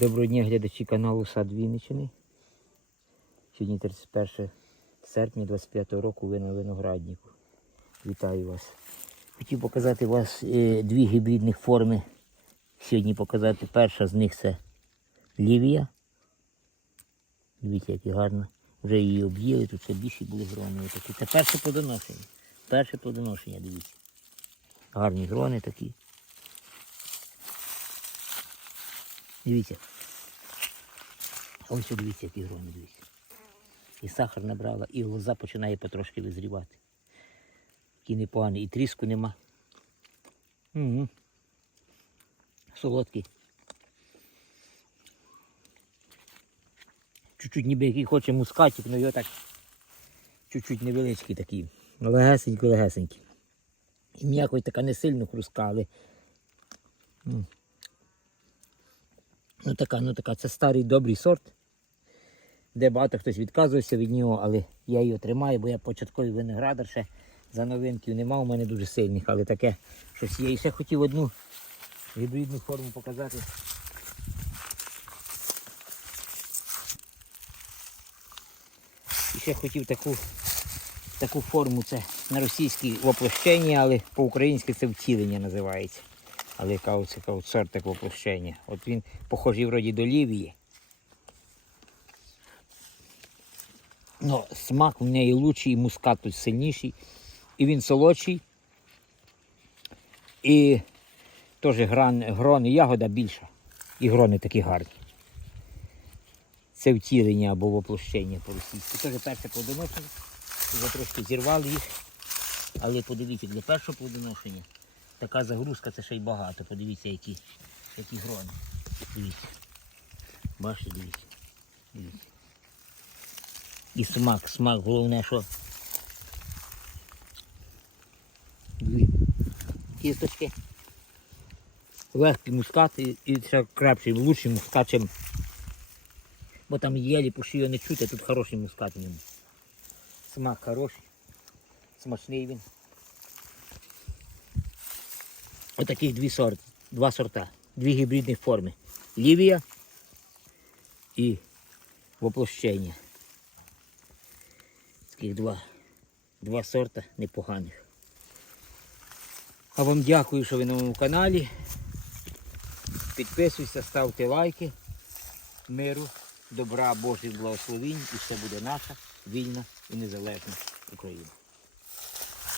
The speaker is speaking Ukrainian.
Доброго дня, глядачі каналу Сад Вінничини. Сьогодні 31 серпня 25 року ви на винограднику. Вітаю вас. Хотів показати вас е, дві гібридних форми. Сьогодні показати перша з них це Лівія. Дивіться, які гарно. Вже її об'їли, тут все більше були грони. Такі. Це перше плодоношення. Перше плодоношення, дивіться. Гарні грони такі. Дивіться. Ось дивіться, які грони, дивіться. І сахар набрала, і лоза починає потрошки визрівати. Такий непоганий, і тріску нема. Угу. Солодкий. Чуть-чуть ніби який хоче мускатик, але його так чуть-чуть невеличкий такий. Легесенький, легесенький. І м'якоть така не сильно хрустка, але. Ну така, ну така, це старий добрий сорт, де багато хтось відказувався від нього, але я його тримаю, бо я початковий виноградар ще за новинків нема у мене дуже сильних, але таке щось є. І ще хотів одну гібридну форму показати. І ще хотів таку, таку форму, це на російській воплощення, але по-українськи це втілення називається. Але яка оце яка от сорт воплощення. От він похожий вроді до лівії. Ну, смак в неї лучший, і мускат тут сильніший. І він солодший. І теж гран, грон ягода більша. І грони такі гарні. Це втілення або воплощення по-російськи. Теж перше плодоношення. Вже трошки зірвали їх. Але подивіться, для першого плодоношення така загрузка це ще й багато. Подивіться, які, які грони. Дивіться. Бачите, дивіться. Дивіться. І смак, смак, головне, що. Дві кісточки. Легкий мускат і, і ще крепший, лучший мускат, чим. Бо там єлі його не чути, а тут хороший мускат в ньому. Смак хороший. Смачний він. Отаких дві сорти, два сорта, дві гібридних форми. Лівія і воплощення. Таких два, два сорта непоганих. А вам дякую, що ви на моєму каналі. Підписуйся, ставте лайки. Миру, добра, Божих благословінь і все буде наша вільна і незалежна Україна.